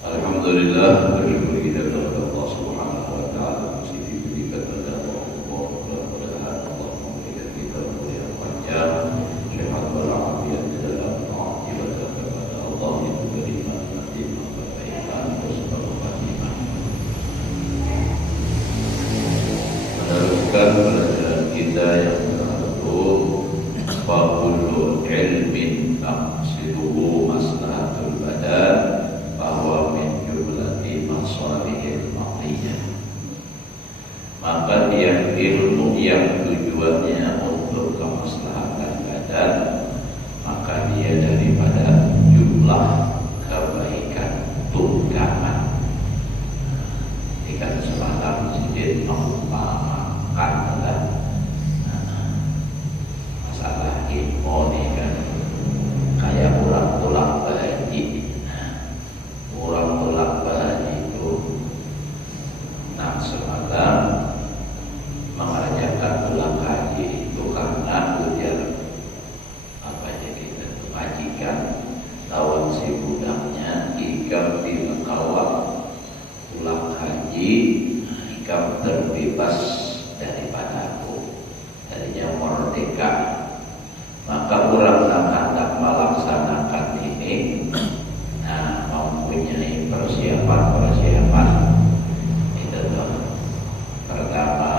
Alhamdulillah, bersyukur kita kepada Allah Subhanahu wa taala masih diberikan pada Allah, mudah-mudahan Allah memberikan kita umur yang panjang, sehat walafiat dalam taat ibadah kepada Allah, itu beriman nanti kebaikan husnul khatimah. Meneruskan pelajaran kita yang terakhir, faqulul ilmin maqsiduhu maslahatul badan bahwa masalihil maqiyah, maka dia ilmu yang tujuannya untuk kemaslahatan badan, maka dia daripada jumlah kebaikan tunggangan. Ikan semalam sedikit mengumpamakan masalah ilmu ini kan kayak ulang-ulang bayi. Ulang-ulang bayi semalam mengerjakan ulang haji itu karena ujar kita mengajikan lawan si budaknya ikam dilengkawak ulang haji, ikam terbebas daripada aku, tadinya merdeka. Maka orang yang hendak melaksanakan ini mempunyai persiapan. Pertama,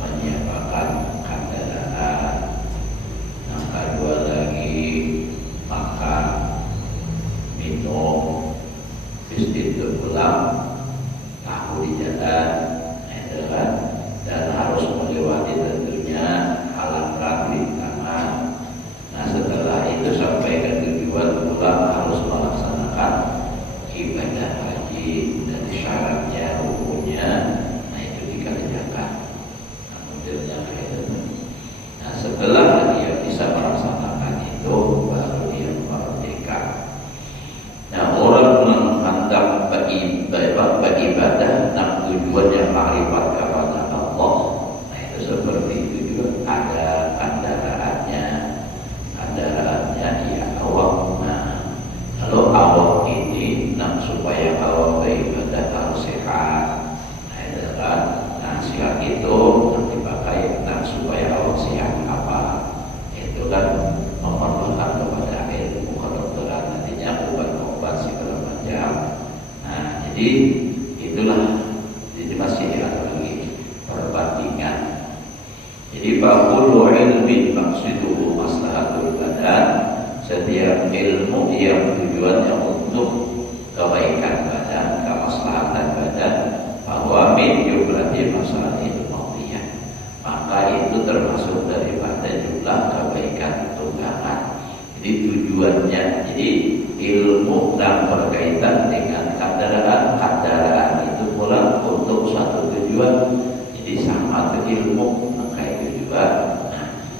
menyiapkan kendaraan. Yang kedua lagi makan, minum, itu pulang, tahu di jalan, dan harus melewati tentunya halangan rintangan. Nah, setelah itu sampai ke tujuan pulang harus melaksanakan ibadah haji dan syaratnya, rukunnya. Setelah dia bisa melaksanakan itu, baru dia merdeka. Nah, orang yang hendak beribadah dan tujuannya ma'rifat kepada Allah, nah itu seperti itu juga. Ada kendaraannya ya awak. Nah, kalau awak ini supaya awak beribadah harus sehat. Nah, sehat itu dipakai supaya awak sehat. Itu kan memerlukan kepada ilmu kedokteran, nantinya obat-obat segala macam. Nah, jadi itulah, jadi masih ada lagi perbandingan. Jadi faqulu ilmi maqsiduhu maslahatul badan, setiap ilmu yang tujuannya untuk kebaikan badan, kemaslahatan badan, bahwa min jumlati masalihil maqiyah, maka itu termasuk daripada jumlah kebaikan tunggangan. Jadi tujuannya, jadi ilmu dan berkaitan dengan kendaraan itu pula untuk suatu tujuan. Jadi sama ke ilmu, maka itu juga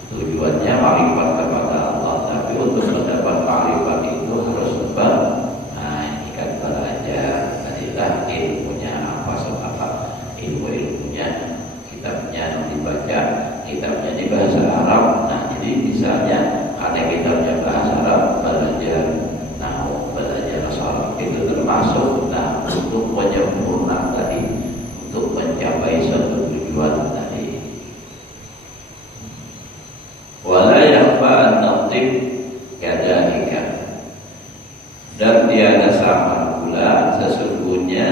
tujuannya ma'rifat kepada Allah. Tapi untuk mendapat ma'rifat itu harus ini kan belajar sama pula sesungguhnya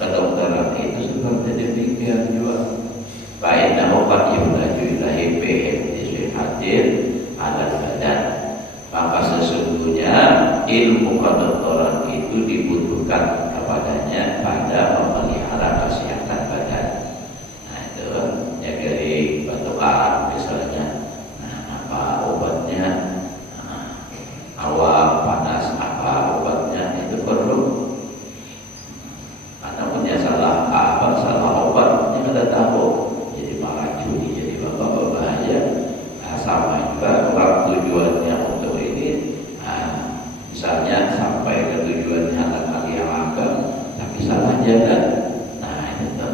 kedokteran itu seperti demikian juga. Fa'innahu qad yulaju ilahi bihifdzi hadir ala badan. Maka sesungguhnya ilmu kedokteran itu dibutuhkan kepadanya pada memelihara kesehatan badan. Nah itu ya dari batuk arang misalnya. Nah, apa obatnya? Awal panas apa obatnya itu perlu. Karena punya salah apa salah obat yang ada tahu. Jadi meracuni, jadi bapak berbahaya. Nah, sama juga kalau tujuannya untuk ini, misalnya sampai ke tujuannya halal yang agam, tapi salah jalan. Nah itu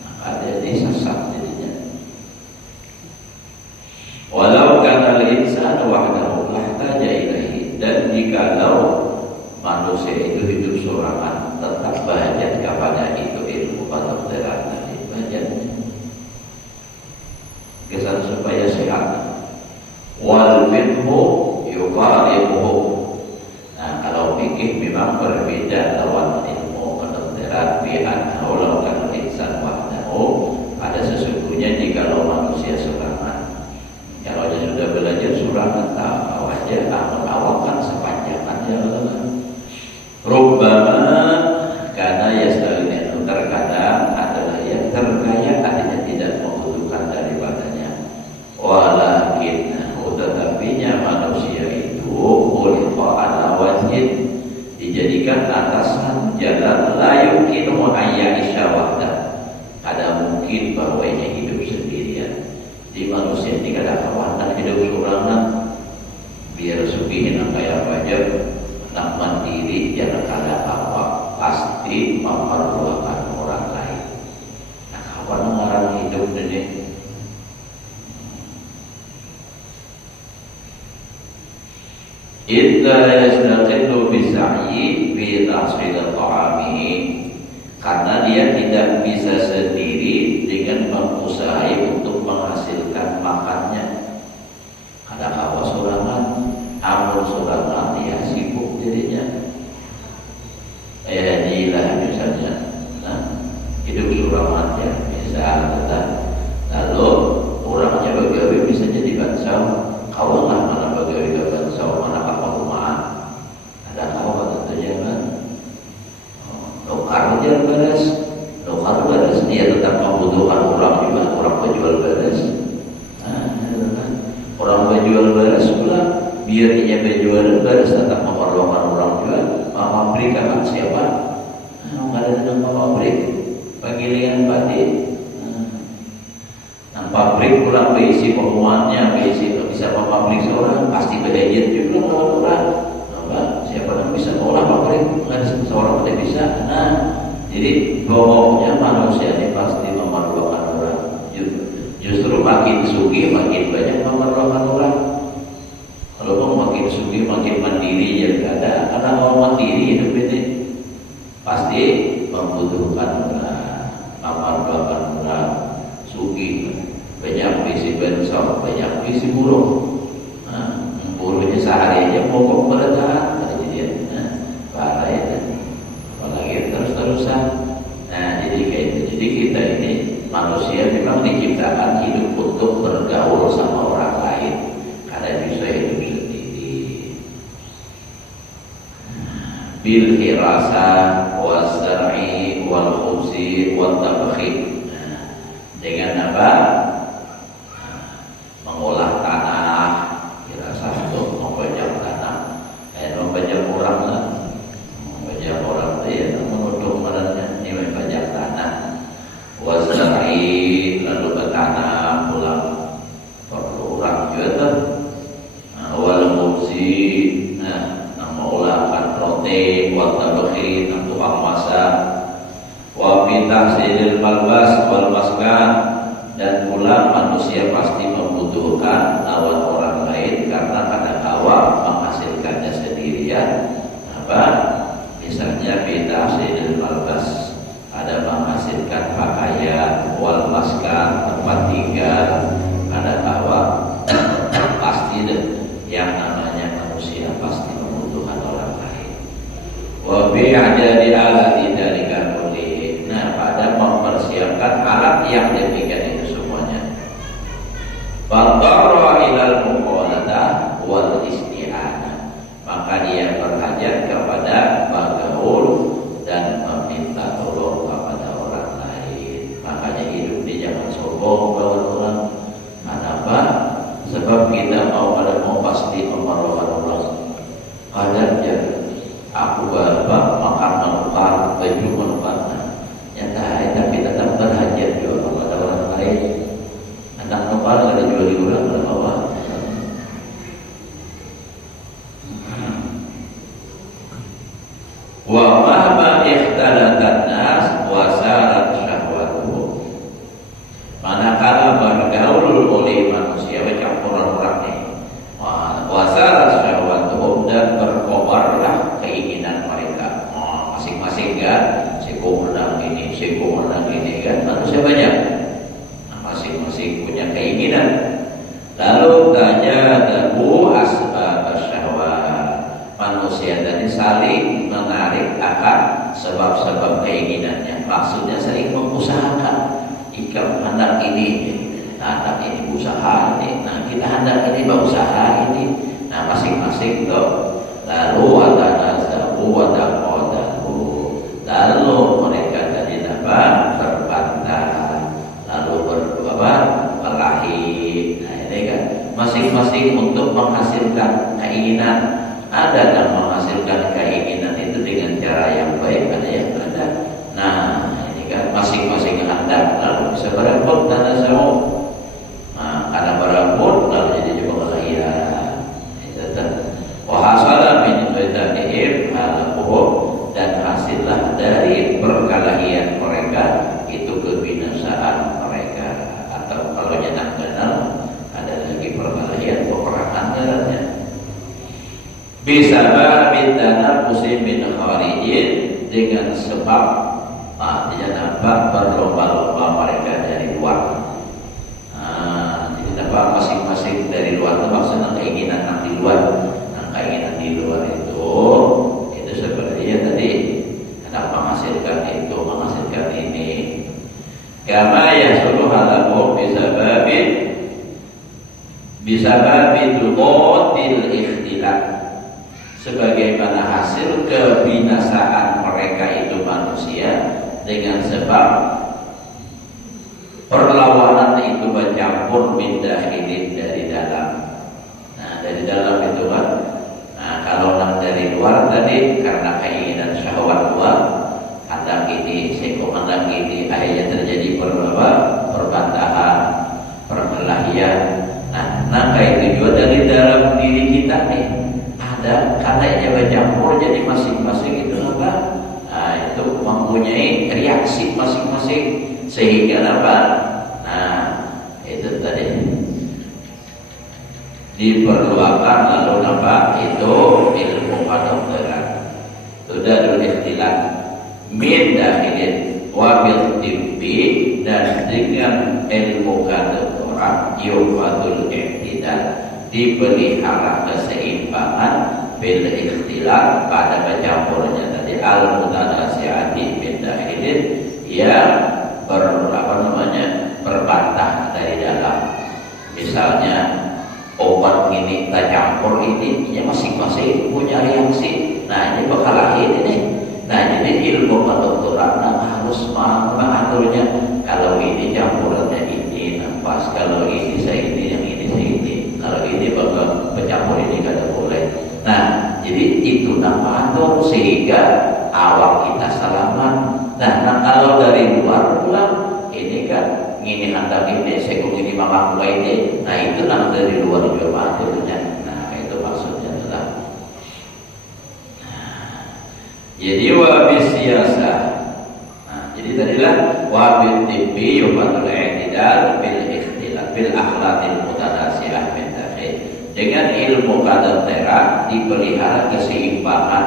maka jadi sesat jadinya. Walau kana al-insanu wahdahu lahtaja ilaihi, dan jikalau manusia itu hidup sorangan tetap banyak kepada itu ilmu kedokteran dari badannya. Kesan supaya sehat. Wal fiqhu yuqaribuhu. Nah kalau fikih memang berbeda lawan ilmu kedokteran. Bi'annahu law kana al-insan wahdahu, ada sesungguhnya jikalau manusia sorangan. Kalau dia sudah belajar surangan, tahu aja awak-awak sepanjangan jalan. Rubbama karena ya sekalian terkadang adalah yang terkaya artinya tidak membutuhkan daripadanya. Walakin tetapinya manusia itu khuliqa ala wajhin, dijadikan atasan jalan la yumkinu ayya'isha wahdah. Ada mungkin bahwa ia hidup sendirian. Di manusia ini kadang-kadang hidup sorangan, biar sugihin kayak wajar, nak mandiri jangan ada apa, pasti memerlukan orang lain. Nah, kapan orang hidup ini? Idza yastaqillu bisa'yi fi tahsil ta'amihi, karena dia tidak bisa sendiri dengan mengusahai untuk menghasilkan makannya. Ada kawa sorangan, amun sorangan dia sibuk jadinya. Inilah misalnya, hidup sorangan ya bisa, lalu orangnya bagaimana bisa jadi bansau, kau lah mana bagaimana bansau, mana kapal rumahan. Ada kawa tentunya kan. Lokal jual beras, lokal beras dia tetap membutuhkan orang juga, orang penjual beras. Orang penjual beras pula biar dia penjual beras tetap memerlukan orang jual. Pabrik kan siapa? Nggak ada tentang pabrik, penggilingan batin. Nah, pabrik pula berisi pemuannya, berisi bisa pabrik seorang pasti berhajat juga lawan orang. Siapa yang bisa olah pabrik? Nggak ada seorang yang bisa. Nah, jadi pokoknya manusia ini pasti memerlukan orang. Justru makin sugih makin banyak memerlukan orang. Kalau mau makin sugih makin mandiri ya tidak ada. Karena mau mandiri hidup ini pasti membutuhkan orang, memerlukan orang. Sugih banyak visi bensau, banyak visi buruh. Buruhnya sehari aja pokok bertahan. Apalagi terus-terusan. Nah jadi kayak itu. Jadi kita ini manusia memang diciptakan hidup untuk bergaul sama orang lain, karena bisa hidup sendiri. Bil hirasa wasar'i wal khubsi wat tabkhi. Dengan apa? Mengolah tanah. Hirasa itu membajak tanah. Membajak orang lah. Membajak orang itu ya mengutuk merenya nilai pajak tanah. Wasari lalu bertanam pulang perlu orang juga. Wal khubsi, mengolahkan roti, wal tabkhi, tukang masak, wa fi tahsilil malbas wal maskan, dan pula manusia pasti membutuhkan lawan orang lain karena kadang awal menghasilkannya sendirian. Apa? Misalnya fi tahsilil malbas, ada menghasilkan pakaian, wal maskan, tempat tinggal, ada awal pasti deh yang namanya manusia pasti membutuhkan orang lain. fi i'dadi alati dzalika kulli. Nah, pada mempersiapkan alat yang demikian itu semuanya. Fadharra ilal muqaladah wal isti'anah. Maka dia berhajat kepada bergaul dan meminta tolong kepada orang lain. Makanya hidup ini jangan sombong kepada orang. Kenapa? Sebab kita mau pasti memerlukan orang. Adanya aku bapak makan menukar, baju menukar. Ya tapi tetap berhajat juga kepada orang lain. Anak nukar ada jual di orang berapa orang? Wa ma ikhtalatan nas wa sarat syahwatuhum. Manakala bergaul oleh manusia campuran orang ini, wa sarat syahwatuhum, dan berkobarlah keinginan mereka. Masing-masing kan, si menang ini kan, manusia banyak. Masing-masing punya keinginan. Lalu tajadabu asbab syahwat. Manusia tadi saling menarik akan sebab-sebab keinginannya. Maksudnya saling mengusahakan. Jika anak ini usaha ini, nah kita anak ini berusaha ini. Nah masing-masing tuh. Lalu watanazabu wataqadahu. Lalu mereka tadi berbantah. Lalu berkelahi. Nah ini kan masing-masing untuk menghasilkan keinginan. Ada yang menghasilkan keinginan itu dengan cara yang baik, ada yang ada. Nah, ini kan masing-masing hendak lalu bisa berebut dan semua. Nah, karena berebut lalu jadi perkelahian. Itu wahasala min baitihim al-qurub, dan hasillah dari perkelahian mereka itu kebinasaan mereka. Atau kalau jangan kenal ada lagi perkelahian peperangan daratnya. Bisa bintana musim bin kharijin, dengan sebab dia nampak berlomba-lomba mereka dari luar. Jadi nampak masing-masing dari luar itu maksudnya keinginan di luar. Nah, keinginan di luar itu sebenarnya tadi hendak menghasilkan itu, menghasilkan ini. Kama yasulu halamu bisa babil qatil ikhtilaf, sebagaimana hasil kebinasaan mereka itu manusia dengan sebab perlawanan itu bercampur min dakhilin, dari dalam. Nah dari dalam itu kan, nah kalau dari luar tadi karena keinginan syahwat luar, hendak ini, seko hendak ini, akhirnya terjadi perbantahan, perkelahian. Nah kayak itu juga dari dalam diri kita nih. Karena ia bercampur, jadi masing-masing itu apa? Nah, itu mempunyai reaksi masing-masing sehingga apa? Nah, itu tadi diperlukan lalu apa? Itu ilmu kedokteran. Sudah dulu istilah min dakhilin wa bil tibbi, dan dengan ilmu kedokteran yufatul i'tidal, dipelihara keseimbangan bil ikhtilaf, pada bercampurnya tadi al mutanasiati bin dakhilin, ya berbantah dari dalam. Misalnya obat ini tak campur ini, ya masing-masing punya reaksi. Nah ini bakalah ini. Nah jadi ilmu kedokteran harus mengaturnya. Kalau ini campurannya ini nafas, kalau ini saya ini, yang ini saya ini. Kalau ini bakal pencampur ini kada boleh. Nah, jadi itu nama atur sehingga awak kita selamat. Nah kalau dari luar pula, ini kan ini hendak ini, sekung ini mamaku ini. Nah itu nama dari luar juga aturnya. Nah itu maksudnya adalah. Jadi wabis siasa. Nah jadi tadilah wabit tibi yubatul i'tidal bil ikhtilaf bil akhlaqil mutanasiah min dakhil. Dengan ilmu kedokteran dipelihara keseimbangan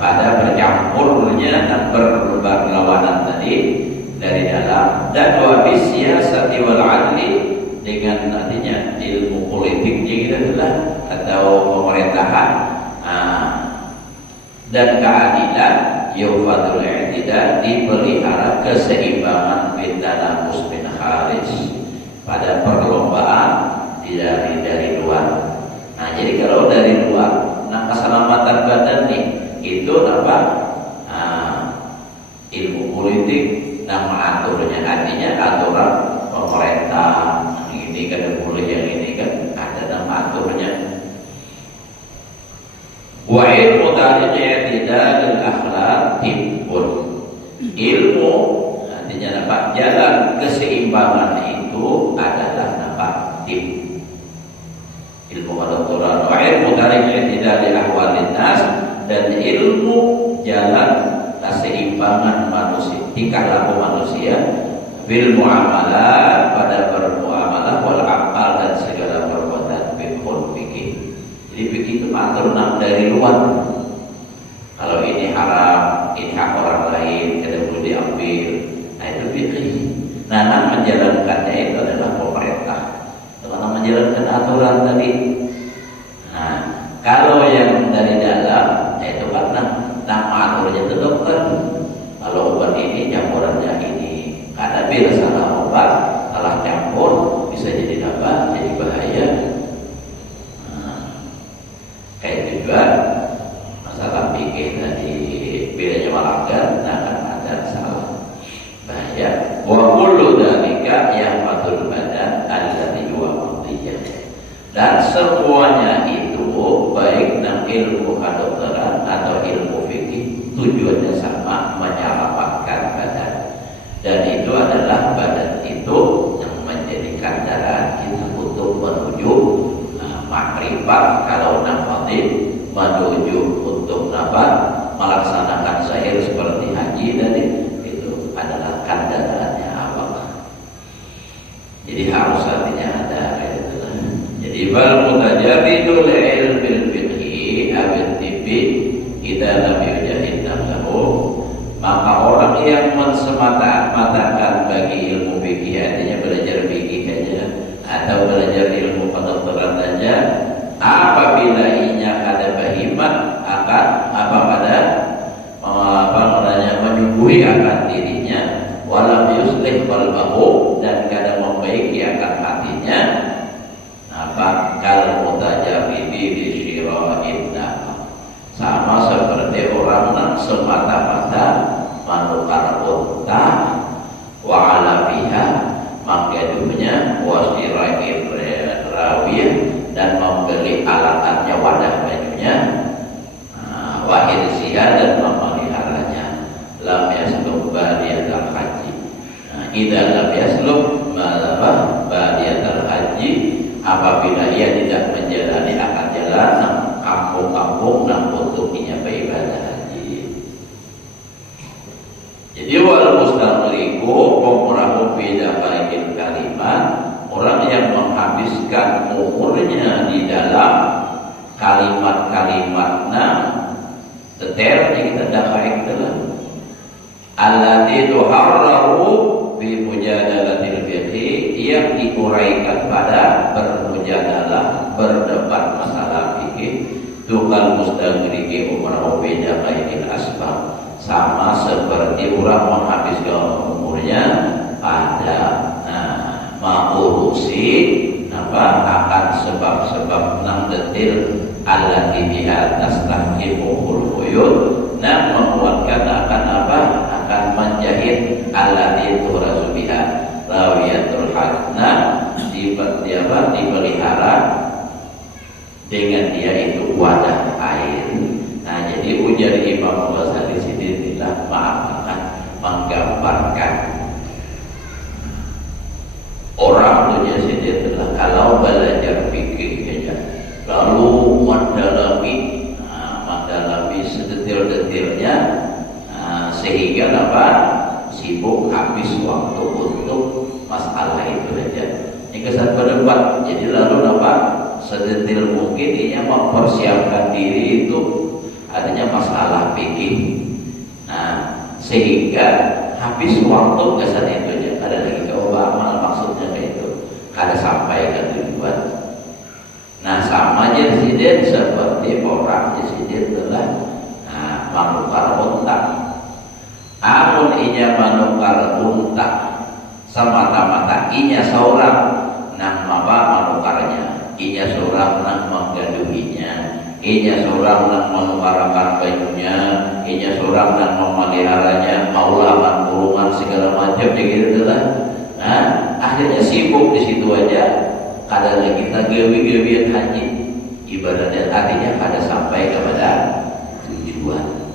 pada bercampurnya dan berlawanan tadi dari dalam. Dan wabis siasati wal adli, dengan nantinya ilmu politiknya kita adalah atau pemerintahan. dan keadilan yufadul i'tidal dipelihara keseimbangan bintanamus bin kharij pada perlombaan dari luar. Nah jadi kalau dari luar, nah keselamatan badan nih itu apa? Ilmu politik yang mengaturnya, artinya aturan pemerintah yang ini kan boleh, yang ini kan ada yang mengaturnya. Wa ilmu tarinya tidak akhlak timbul. Ilmu artinya apa? Jalan keseimbangan itu adalah apa? Tim. Ilmu kedokteran. Wa ilmu tarinya tidak ahwalin nas, dan ilmu jalan keseimbangan manusia, tingkah laku manusia, bil muamalah pada bermuamalah, wal amal dan segala perbuatan, bihul fikih. Jadi fikih itu mengatur dari luar. Kalau ini haram, ini hak orang lain, tidak boleh diambil. Nah itu fikih. Nah menjalankannya itu adalah pemerintah. Karena menjalankan aturan tadi. Nah kalau yang dari dalam, itu karena aturnya itu dokter. Kalau obat ini campurannya ini, karena bila salah obat, salah campur bisa jadi apa? Jadi bahaya. Kayak juga masalah fikih tadi, bilanya melanggar, akan ada salah bahaya. Wa kullu dzalika yahfatul badan alladhi huwa mudiyah. Dan semuanya itu baik dalam ilmu kedokteran atau ilmu fikih, tujuannya sama, menyelamatkan badan. Dan itu adalah badan itu yang menjadikan darah kita untuk menuju makrifat, kalau nafatin menuju untuk melaksanakan sahir seperti haji tadi, itu adalah kandarannya Allah. Jadi harus artinya ada itu. Jadi bal mutajarridul ilmil fiqhi awil tibi idza lam yujahid nafsahu, maka orang yang mensemata-matakan bagi ilmu fikih, artinya belajar fikih aja atau belajar ilmu kedokteran saja, apabila ianya ada bahimat akan menyuguhi akan dirinya, walam yuslih qalbahu, dan kadang membaiki akan hatinya, kal mutajarridi di syira'in, sama seperti orang yang semata-mata menukar unta wa ala biha manggadunya wasira'in rawiyah, dan membeli alat-alatnya, wadah bajunya, wahirsiha, dan memeliharanya. Lam yasluk badiyatal haji. Idza lam yasluk badiyatal haji, apabila ia tidak menjalani akan jalan kampung-kampung yang untuk beribadah haji. Jadi wal mustaqriqu umrahu fi dafail kalimat, orang yang menghabiskan umurnya di dalam kalimat-kalimatnya, detailnya kita dafail adalah allati tuharrahu bi mujadalatil fiqhi, yang diuraikan pada bermujadalah, berdebat masalah fikih, tukal mustaqriqi umrahu fi dafail asbab, sama seperti orang menghabiskan umurnya pada mengurusi akan sebab-sebab nang detil allati biha tastahimul buyut, dan menguatkan akan menjahit allati turazu biha rawiyatul hadna, dipelihara dengan dia itu wadah air. Nah jadi ujar Imam Ghazali sini tidak menggambarkan orang punya sini adalah kalau belajar fikih saja lalu mendalami sedetil-detilnya, sehingga sibuk habis waktu untuk masalah itu saja. Ini kesan berdebat, jadi lalu sedetil mungkin dia mempersiapkan diri itu adanya masalah fikih. Nah, sehingga habis waktu kesan itu aja. Ada lagi keobaman maksudnya kayak itu. Ada sampai ke tujuan. Nah, sama jadi seperti orang jadi telah manukar unta. Amun inya manukar unta semata-mata inya seorang nang maba manukarnya, inya seorang nang menggaduhinya, inya seorang nang menukarakan bajunya, inya seorang nang memeliharanya, maulaman, kurungan segala macam begitu lah. Nah, akhirnya sibuk di situ aja. Kadang kita gawi-gawian haji, ibadahnya artinya kada sampai kepada tujuan.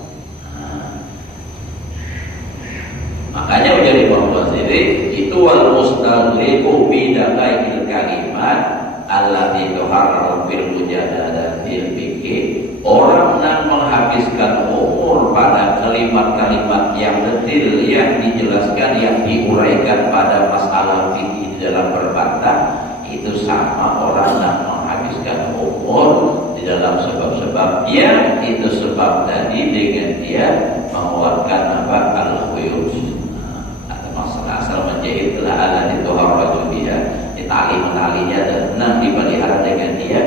Makanya ujar Imam Ghazali itu wal mustadriku bidaqail kalimat allati tuharrar fil mujadalatil fikih. Orang yang menghabiskan umur pada kalimat-kalimat yang detail yang dijelaskan, yang diuraikan pada masalah fikih dalam berbantah, itu sama orang yang menghabiskan umur di dalam sebab-sebab yang itu sebab tadi dengan dia mengeluarkan apa al-khuyus atau masalah asal menjahit telah ala itu harrajubiha ditali-talinya dan enam dipelihara dengan dia.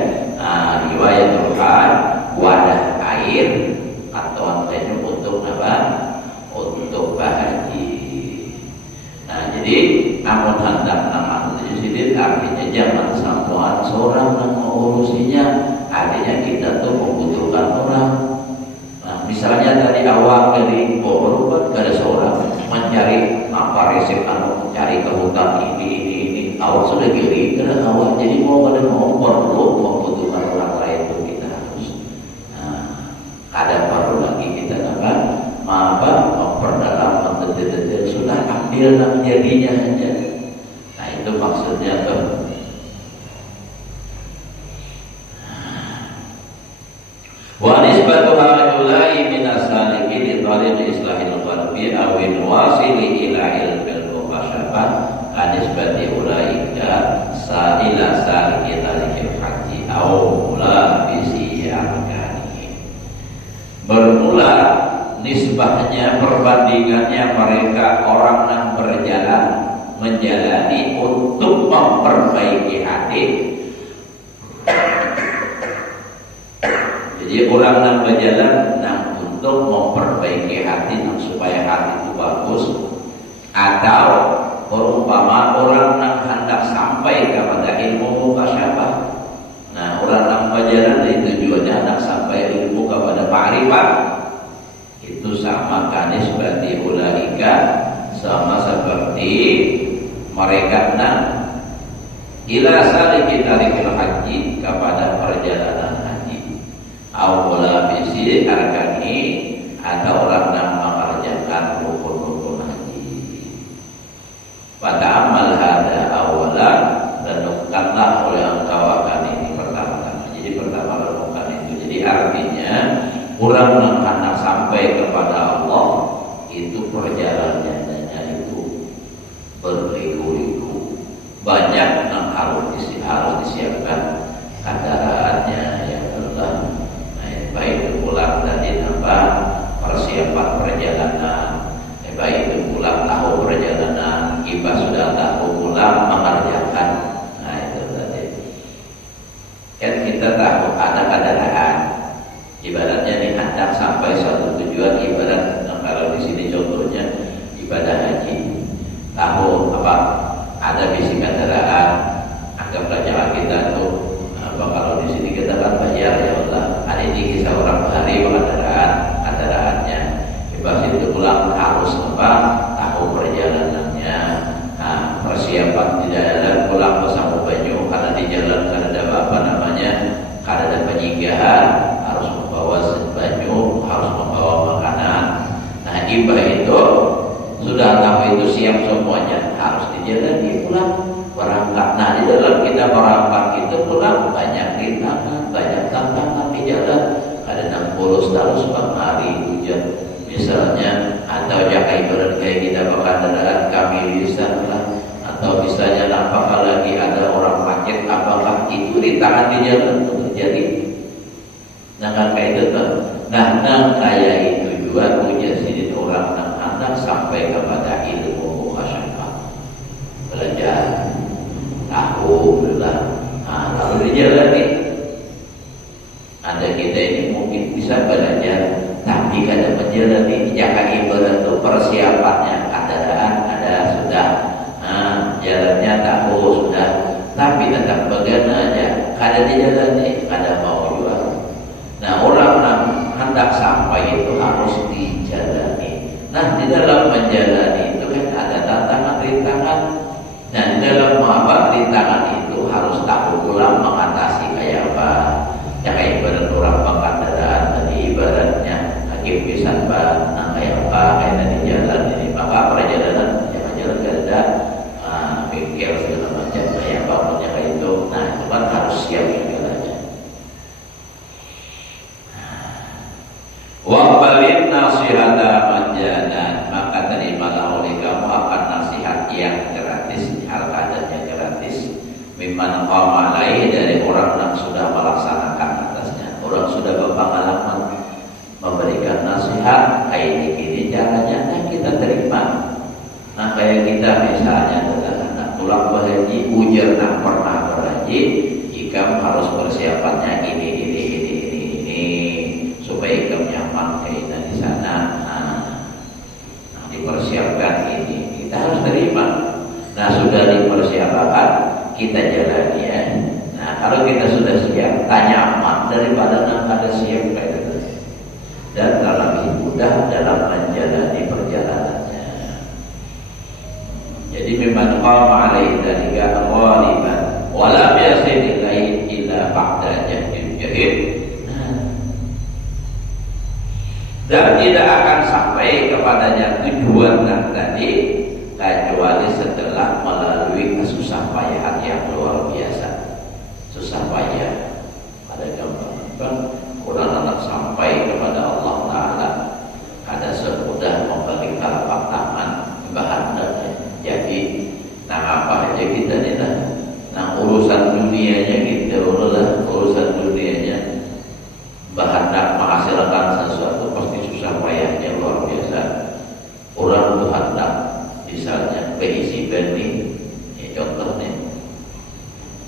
Riwayat Tuhan wadah air atau antenya untuk apa? Untuk bahaji. Nah jadi amun hendak nama jadi artinya jangan sampuan seorang yang mengurusinya. Artinya kita tuh membutuhkan orang. Nah, misalnya dari awal dari Bogor kan ada seorang mencari apa resep mencari ke hutan ini awal sudah gini karena awal jadi mau perlu membutuhkan orang lain itu kita harus. Nah, ada perlu lagi kita memperdalam mendetil-detil sudah ambil jadinya aja. Nah itu maksudnya tuh. Wa nisbatu haula'i min as-salikin li tariq islahil qalbi aw wasili ila ilmil muqasyafah anisbati ulaika sa'ila salikin talikil haji aw la bisi arkani. Bermula nisbahnya perbandingannya mereka orang yang berjalan menjalani untuk memperbaiki hati. Jadi orang yang berjalan untuk memperbaiki hati supaya hati itu bagus, atau berumpama orang yang hendak sampai kepada ilmu mukasyafah. Nah, orang yang berjalan itu tujuannya hendak sampai ilmu kepada ma'rifat. Itu sama kanis berarti ulaika sama seperti mereka ila saliki tarikil haji kepada perjalanan haji awala bisi arkani atau orang yang mengerjakan rukun-rukun haji. Pada amal hada awalan renungkanlah oleh engkau akan ini pertama-tama. Jadi pertama renungkan itu. Jadi artinya orang yang hendak sampai kepada Allah itu perjalanannya itu berliku-liku, banyak yang harus disiapkan kendaraannya yang telah baik pulang dari persiapan perjalanan, baik itu pulang tahu perjalanan, kita sudah tahu pulang mengerjakan. Nah itu tadi kan kita tahu ada kendaraan, ibaratnya nih hendak sampai suatu tujuan, ibarat kalau di sini contohnya ibadah haji, tahu apa ada bisi kendaraan, anggaplah jalan kita tuh apa kalau di sini kita kan bayar ya Allah, hari ini kisah orang hari kendaraannya, bebas itu pulang harus apa tahu perjalanannya. Nah persiapan di jalan pulang bersama baju karena di jalan kan ada apa namanya, kan ada penyinggahan, harus membawa baju, harus membawa makanan. Nah ibadah itu sudah tahu itu siap semuanya, harus dijalani pulang berangkat. Nah di dalam kita berangkat itu pulang banyak rintangan, banyak tantangan di jalan. Ada 60 tahun sebab hari hujan misalnya, atau jika ibarat kayak kita berkendaraan kami bisa lah, atau misalnya apakah lagi ada orang macet, apakah itu rintangan di jalan itu terjadi. Nah kayak itu. Nah kayak itu juga punya sini orang yang hendak sampai kepada ilmu mukasyafah, belajar tahu lah. Nah, lalu dijalani. Ada kita ini mungkin bisa belajar, tapi jika ada menjalani jaka ibarat itu persiapannya kendaraan ada sudah, jalannya tahu sudah, tapi tetap bagaimana aja kada dijalani, kada mau jual. Nah orang yang hendak sampai itu harus dijalani. Nah di dalam menjalani itu kan ada tantangan rintangan. Nah di dalam apa rintangan itu harus tahu pula mengatasi kayak apa. Ya kayak ibarat orang pengendaraan tadi ibaratnya hakim pisan nah kayak apa kayak tadi jalan ini maka perjalanan jangan jalan ganda, bengkel segala macam kayak apa punya kayak itu. Nah itu kan harus siap segalanya. Waqbalin nasihata manjanan, maka terimalah oleh kamu akan nasihat yang gratis, hal adanya gratis. Mimman qama alaihi, dari orang yang sudah melaksanakan atasnya, orang sudah berpengalaman memberikan nasihat kayak gini caranya, nah kita terima. Nah kayak kita misalnya anak pulang berhaji, ujar nak pernah berhaji, ikam harus persiapannya ini supaya ikam nyaman kayak di sana. Nah, dipersiapkan ini, kita harus terima. Nah sudah dipersiapkan, kita jalani ya. Nah kalau kita sudah siap, tak nyaman daripada nak ada siap kayak gitu. Dan lebih mudah dalam menjalani perjalanannya. Jadi memang qama alaihi dzalika ghaliban wa lam yasil ilaihi illa ba'da jahdin jahid. Dan tidak akan sampai kepadanya tujuan yang tadi kecuali setelah melalui kesusah payahan yang luar biasa. Susah payah pada gambaran orang anak sampai kepada Allah Ta'ala ada semudah memberi telapak tangan bahannya. Jadi nah apa aja kita nih nah urusan dunianya kita urusan dunianya bahandak menghasilkan sesuatu pasti susah payahnya luar biasa. Orang tuh hendak misalnya berisi benih, ya contohnya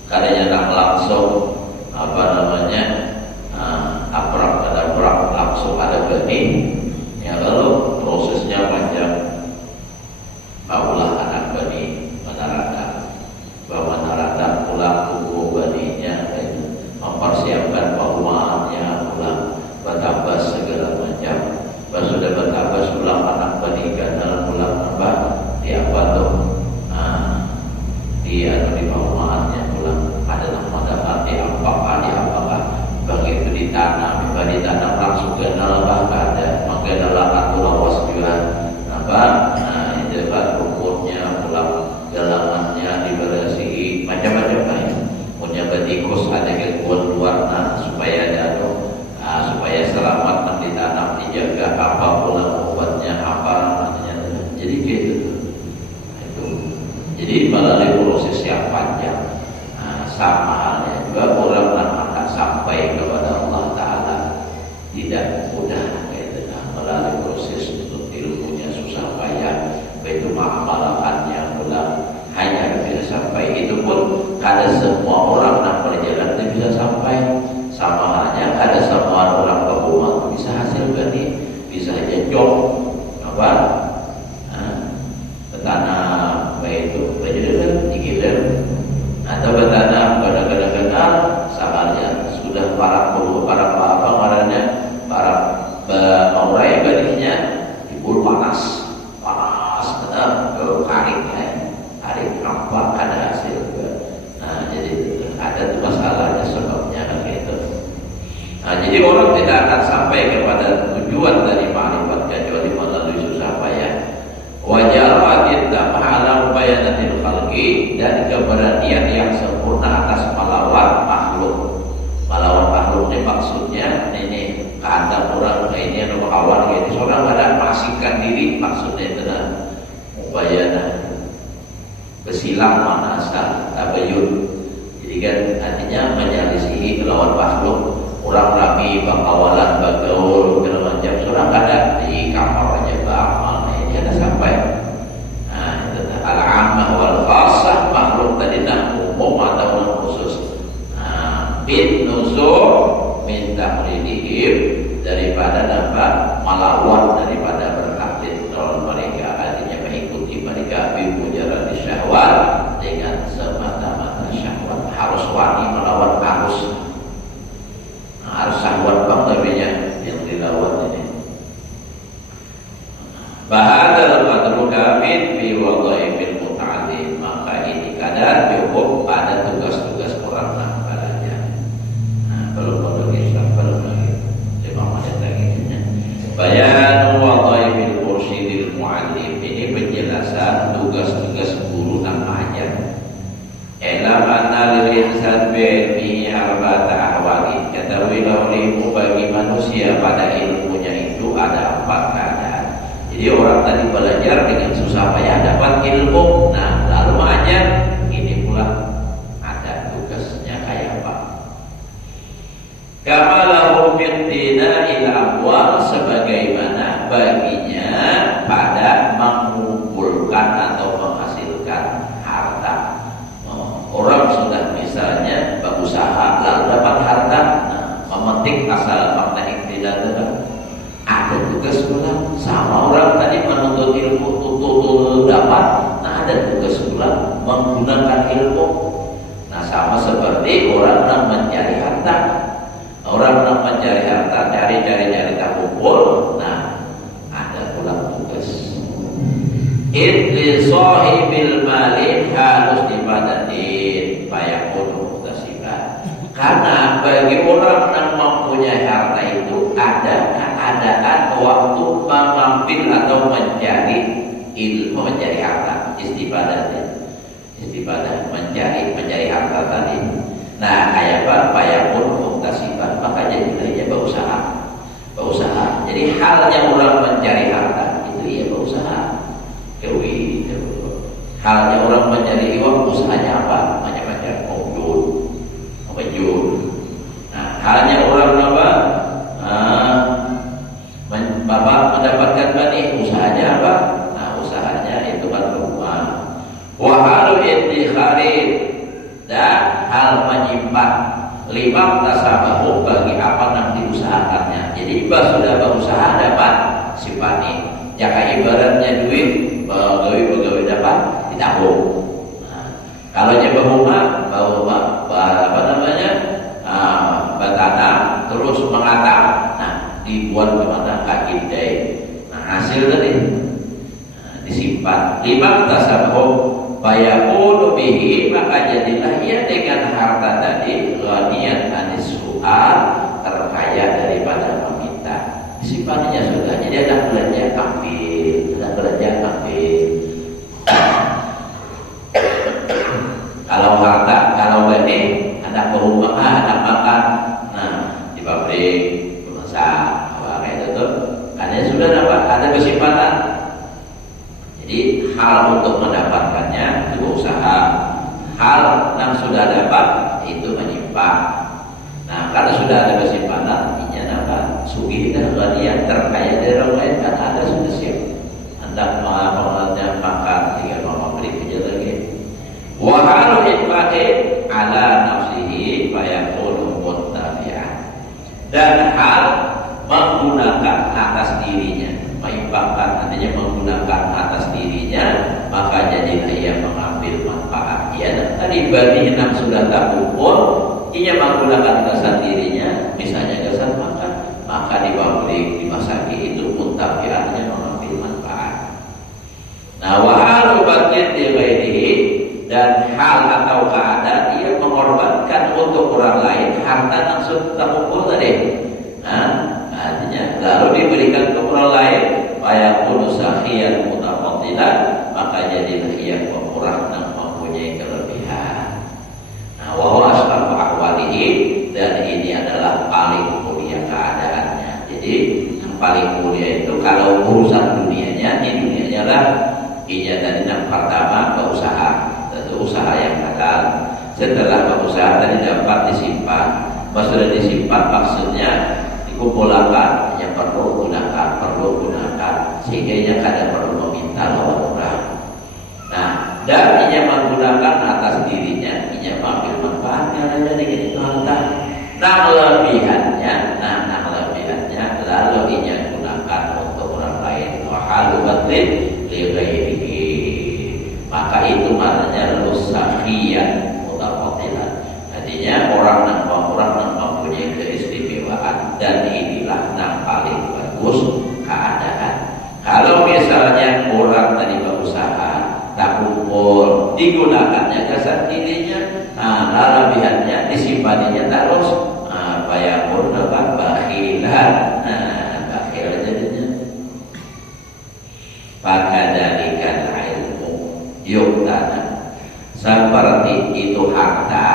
kadang nak langsung apa namanya abrak langsung ada benih, ya lalu prosesnya panjang. Bawalah anak benih menaratan, bawa menaratan pulang tubuh benihnya, mempersiapkan perumahannya pulang, bertabas segala macam. Sudah bertabas pulang anak benih ganal pulang apa? Di apa tuh? Di perumahannya pulang adalah modal di apakah begitu ditanam langsung ganal apa ada mengganal atau lawas juga apa? Itu kan rumputnya pulang galangannya dibersihi macam-macam lain. Punya betikus ada kebuat warna supaya ada supaya selamat dan ditanam dijaga apa pula obatnya apa namanya. Jadi gitu itu. Jadi melalui proses yang panjang. Sama halnya juga orang yang akan sampai kepada Allah Ta'ala tidak mudah gitu. Melalui proses untuk ilmunya susah payah, itu amalannya pulang hanya bisa sampai. Itu pun kada semua orang yang berjalan itu bisa sampai. Sama halnya ada semua orang berumah bisa hasil gani, bisa jejok apa bertanam baik itu berjalan digilir atau bertanam kadang-kadang kenal sahaja sudah para apa ngarannya para mengurai ganingnya dibul panas benar ke karing nampak ada hasil. Nah jadi ada tuh masalahnya sebabnya gitu. Nah jadi orang tidak akan sampai kepada tujuan dari ma'rifat kecuali melalui susah payah. Wajar kita ma'alam bayanatil khalqi, dan keberanian yang sempurna atas melawan makhluk. Melawan makhluk ini maksudnya ini keadaan orang ini yang kawan gitu. Seorang ada masihkan diri maksudnya itu mubayana bersilang manasa tabayun. Jadi kan artinya menyalisihi melawan makhluk. Orang rami bakawalan bagaul segala macam. Seorang ada di kamar aja beramal ini ada sampai. Nah itu al-ammah wal khassah, makhluk tadi umum atau khusus. Bin nuzur min tahridihim, daripada dapat malah manusia pada ilmunya itu ada 4 keadaan. Jadi orang tadi belajar dengan susah payah dapat ilmu. Nah, lalu mengajar, ini pula ada tugasnya kayak apa? Kama lahu fiddina ila amwal, sebagaimana baginya pada mengumpulkan atau menghasilkan harta. Orang sudah misalnya berusaha lalu dapat harta, memetik asal makna iktidal itu ada tugas pula. Sama orang tadi menuntut ilmu tuntut dapat, nah ada tugas pula menggunakan ilmu. Nah sama seperti orang yang mencari harta. Orang yang mencari harta, cari tak kumpul, nah ada pula tugas. Idli sahibil mali harus dipadatin fayakun muktasiban. Karena bagi orang yang mempunyai harta itu ada keadaan waktu mengambil atau mencari ilmu, mencari harta, istifadah mencari harta tadi. Nah kayak apa? Fayakun muktasiban, maka jadilah dia berusaha. Jadi halnya orang mencari harta itu ia berusaha. Halnya orang mencari uang, usahanya apa? Macam-macam, penjul. Nah, halnya orang apa? Bapak mendapatkan bani, usahanya apa? Nah, usahanya itu kan rumah. Wahalu idikharin, dan hal menyimpan lima tasabahu bagi apa yang diusahakannya. Jadi sudah berusaha dapat simpani. Jaka ibaratnya duit, pegawai dapat ditabung. Nah, kalau dia berumah, bertanam, terus mengatap, nah dibuat kemana kaki day. Nah hasil tadi disimpan. Lima tasabahu fayaqulu bihi, maka jadilah ia dengan harta tadi ghaniyan anis su'al, terkaya daripada meminta. Sifatnya sudah, jadi ada belanja ambil. Kalau harta, kalau ini ada perumahan, ada makan, nah di pabrik, memasak, apa kayak itu, karena sudah dapat, ada kesimpanan. Jadi hal untuk mendapatkannya itu usaha. Hal yang sudah dapat itu menyimpan. Nah, karena sudah ada kesimpanan, ini apa? Sugih dan ghaniyan, terkaya dari orang lain, kan ada sudah siap. Hendak mengamalnya makan, tinggal memberi kerja lagi. Wa halu itbaqi ala nafsihi fayaqulu muttafi'an. Dan hal menggunakan atas dirinya, mengimbangkan, artinya menggunakan atas dirinya, maka jadilah ia mengambil manfaat. Ya, tadi bagi yang sudah tak kumpul, ia menggunakan dasar dirinya, misalnya dasar makan, maka di pabrik, di masaki itu muntafi'atnya mengambil manfaat. Nah, wahal batin di ghairihi, dan hal atau keadaan ia mengorbankan untuk orang lain harta yang sudah tak kumpul tadi. Artinya lalu diberikan ke orang lain, fayaqulu sakhiyan mutafaddilan, maka jadilah ia pemurah dan mempunyai kelebihan. Nah, wa huwa asrafu ahwalihi, dan ini adalah paling mulia keadaannya. Jadi yang paling mulia itu kalau urusan dunianya, ini dunianya lah ijazah yang pertama berusaha, tentu usaha yang halal. Setelah berusaha tadi dapat disimpan, sudah disimpan maksudnya dikumpulkan, yang perlu gunakan, sehingga ia kadang perlu meminta lawan orang. Nah, dan ia menggunakan atas dirinya, ia mengambil manfaatnya dari itu harta. Nah kelebihannya lalu ia gunakan untuk orang lain. Wahalu batin li ghairihi, maka itu maknanya lusahiyan mutafaddilan. Artinya orang yang mempunyai keistimewaan, dan inilah yang paling bagus keadaan. Kalau misalnya orang tadi berusaha tak kumpul, digunakannya jasad dirinya, kelebihannya disimpaninya terus, fayaqul bakhilan, bakhil jadinya. Fakadzalikan ilmu yuktana, seperti itu harta,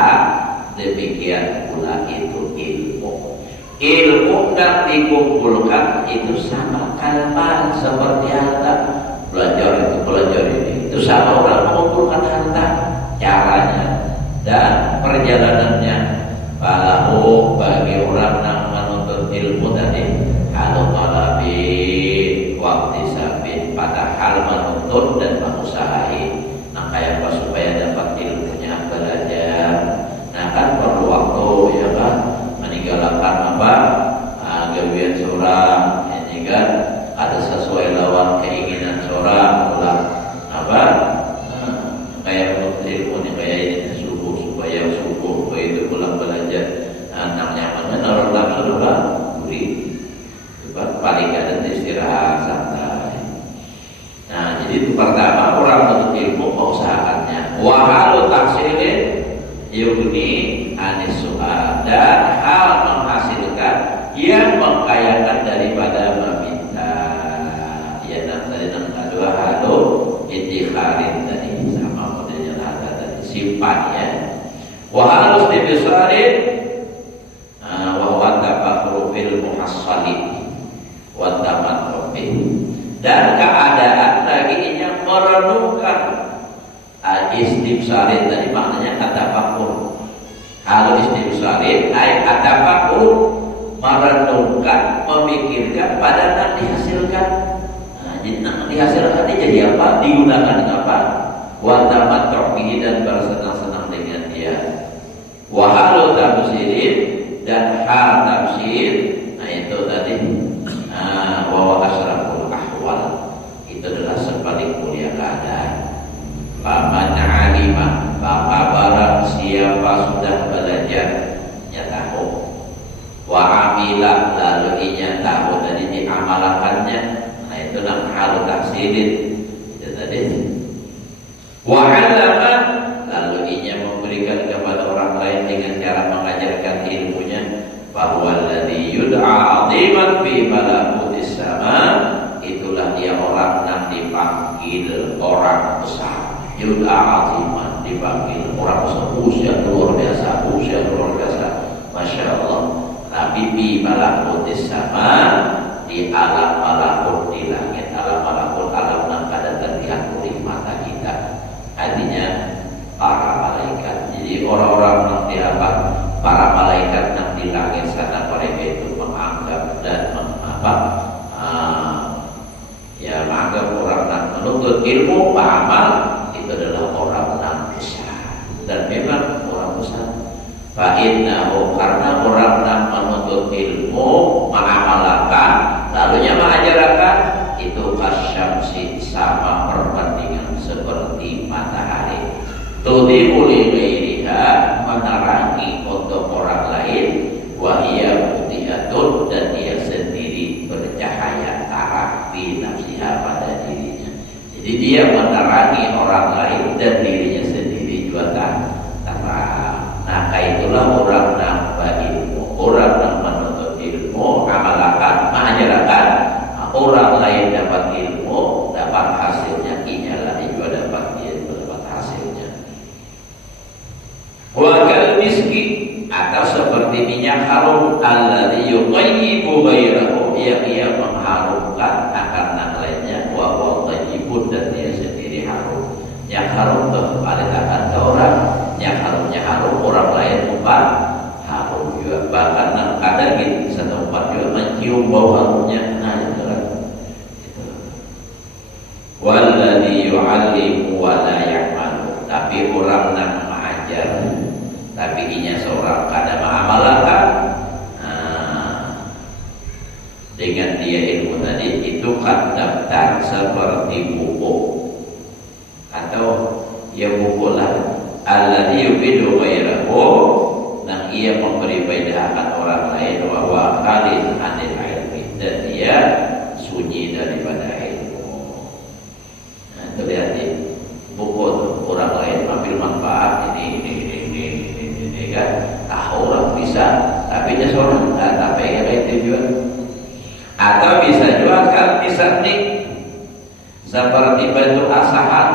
demikian pula itu ilmu. Ilmu ilmu dan dikumpulkan itu sama kalman seperti harta. Belajar itu sama orang mengumpulkan harta, caranya dan perjalanannya. Falahu bagi orang yang menuntut ilmu tadi halu talabi waktu sabit pada hal menuntut dan mengusahakan. Nah kayak apa supaya dapat ilmunya belajar. Nah kan perlu waktu ya kan, meninggalkan apa gawian seorang ini kan ada sesuai lawan keinginan seorang ulah apa kayak menuntut ilmu nih kayak ini supaya subuh itu pulang belajar anaknya mana orang nafsu dulu buri paling ada istirahat santai. Nah jadi itu pertama orang menuntut ilmu mengusahakannya wahalu taksilin yugni anis su'al dan hal menghasilkan yang mengkayakan daripada meminta. Ya tadi kedua halu idikharin tadi sama modelnya ada tadi simpan ya. Wa harus dibesarin wa huwa tafakkur fil muhassalin wa tamattu'in dan keadaan lagi yang merenungkan. Istibsarin tadi maknanya tafakkur. Kalau istibsarin ay tafakkur merenungkan, memikirkan pada yang dihasilkan. Nah, jadi yang dihasilkan ini jadi apa? Digunakan apa? Wa tamattu'in dan bersenang-senang dengan dia. Wa halu tafsirin dan hal tafsir. Nah itu tadi wa asraful ahwal. Itu adalah sepaling mulia keadaan. Faman alima maka barang siapa sudah belajar nya tahu wa amila lalu inya tahu tadi diamalkannya. Nah itu namanya hal tahsilin itu tadi. Wa alama lalu inya memberikan kepada orang lain dengan cara mengajarkan ilmunya. Bahwa alladzi yud'a 'aziman fi malakutis sama itulah dia orang yang dipanggil orang besar. Yudha aziman dipanggil orang usia luar biasa, masya Allah. Tapi di malakutis sama di alam malakut di langit alam malakut alam yang kada terlihat oleh mata kita. Artinya para malaikat. Jadi orang-orang yang diabat para malaikat yang di langit sana mereka itu menganggap dan menganggap orang yang menuntut ilmu beramal itu adalah orang yang besar dan memang orang besar. Fa'innahu karena orang yang menuntut ilmu mengamalkan lalunya mengajarkan itu kasyamsi sama perbandingan seperti matahari. Tudhibu li ghairiha menerangi untuk orang lain wa hiya mudhiatun dan dia sendiri bercahaya terang di nafsiha pada dirinya. Jadi dia menerangi orang lain dan dirinya sendiri juga terang. Nah itulah orang nambah ilmu, orang yang menuntut ilmu, amalkan, mengajarkan. Orang lain dapat ilmu, dapat hasilnya, inyalah juga dapat hasilnya. Wakal miski atau seperti minyak harum alladzi yuqayyibu ghairahu yang ia mengharumkan akan yang lainnya wa huwa tayyibun dan dia sendiri harum. Yang harum berpalitakan ke orang, yang harumnya harum orang lain umpat harum juga. Bahkan kadang gitu satu umpat juga mencium bau harumnya. Nah itu kan. Walladzi yu'allimu wa la ya'malu. Tapi orang yang mengajar tapi inya seorang kada mengamalkan dengan dia ilmu tadi itu kan daftar seperti buku atau ya buku lah alladzi yufidu ghairahu yang ia memberi faedah akan orang lain wa huwa khalid anil ilmi dan dia sunyi daripada ilmu. Nah, itu lihat di buku orang lain ambil manfaat ini kan tahu orang bisa tapi dia seorang nggak tapi itu juga atau bisa juga kan bisa nih seperti batu asahan.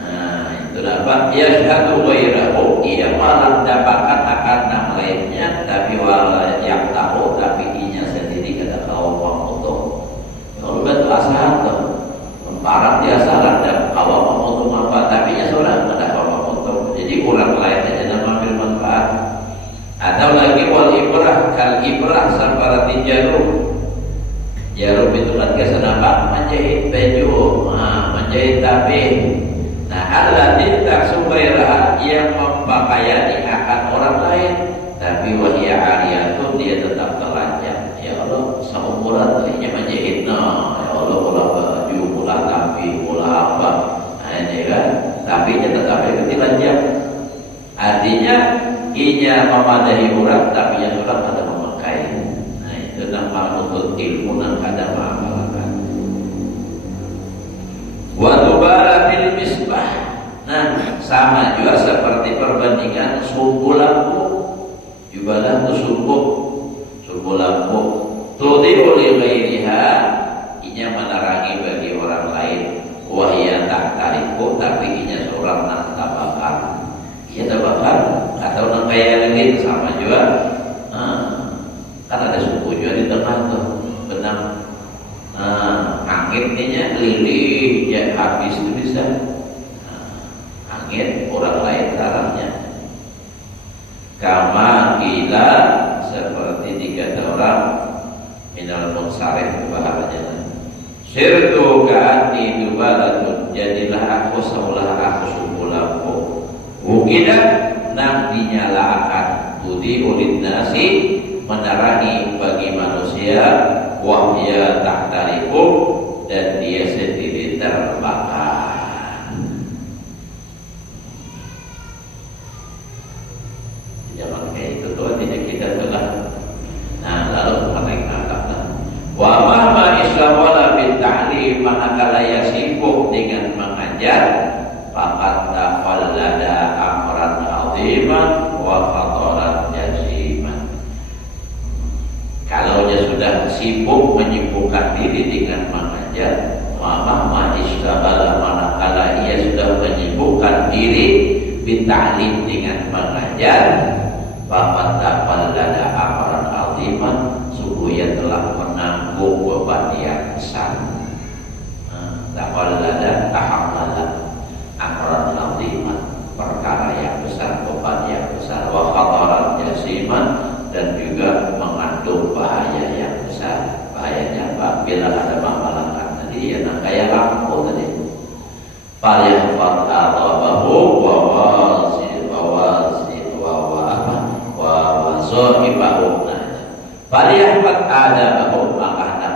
Nah itu apa ya satu ghairahu ia malah dapatkan akan yang lainnya tapi wala yang tak jarum. Jarum itu kan kesan apa? Menjahit baju, menjahit tabir. Nah, allati taksubaira yang mempakaiani akan orang lain, tapi wahia ariyatun dia tetap telanjang. Ya Allah, seumuran lainnya menjahit. Nah, ya Allah, pula baju, pula tapi, pula apa. Nah, ini kan, tapi dia tetap telanjang. Artinya, inya memadahi orang, tapi yang orang ada memakai. Nah, itu nama untuk ilmu yang ada mengamalkan. Watubaratil misbah. Nah, sama juga seperti perbandingan sumbu lampu. Ibadah itu sumbu lampu. Tudhi'u li ghairiha, inya menerangi bagi orang lain. Wahia tak tariku, tapi inya seorang nak tabakar. Ia terbakar atau nang kaya lagi sama juga. Kan ada suku juga di tengah tuh, benang. Angitnya lilih ya habis itu bisa. Angit orang lain tarafnya. Kama gila seperti dikata orang minal munsarif bahasanya. Sirtu ka'ani dubalatun, jadilah aku seolah aku sumbu lampu. Ukida nak dinyalakan budi ulid nasi, menerangi bagi manusia, wahya tak tarikum, dan dia sendiri terbakar. Jangan kayak itu tuh, tidak kita telah. Nah, lalu mereka kata, wa ma isawala bin ta'lim, manakala ia sibuk dengan mengajar, faqad tafallada amran aziman wa khataran jaziman. Kalau dia sudah sibuk menyibukkan diri dengan mengajar, mama istabala, manakala ia sudah menyibukkan diri bita'lim dengan mengajar, faqad tafallada amran aziman, sungguh ia telah menanggung beban yang besar. Tafallada tahammala amran aziman, perkara yang besar, beban yang besar, wa khataran jasiman, dan juga mengandung bahaya yang besar. Bahayanya apa? Bila ada mamalangkan tadi, ya nak kayak lampu tadi. Falyahfad adabahu wa wazifahu. Falyahfad adabahu, maka